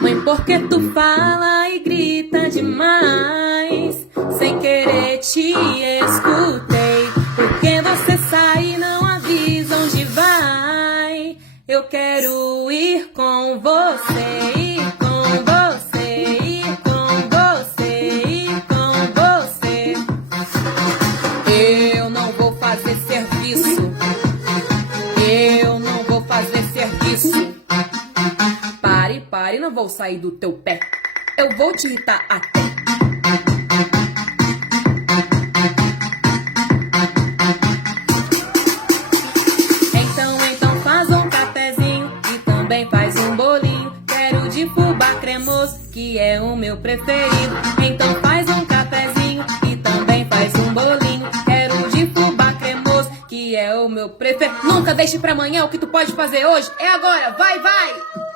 Mãe, por que tu fala e grita demais? Sem querer te escutei. Por que você sai e não avisa onde vai? Eu quero ir com você, ir com você, ir com você, ir com você. Eu não vou fazer serviço. Eu não vou fazer serviço. Pare, não vou sair do teu pé. Eu vou te irritar até. Então faz um cafezinho e também faz um bolinho. Quero de fubá cremoso, que é o meu preferido. Então faz um cafezinho e também faz um bolinho. Quero de fubá cremoso, que é o meu preferido. Nunca deixe pra amanhã o que tu pode fazer hoje. É agora, vai, vai!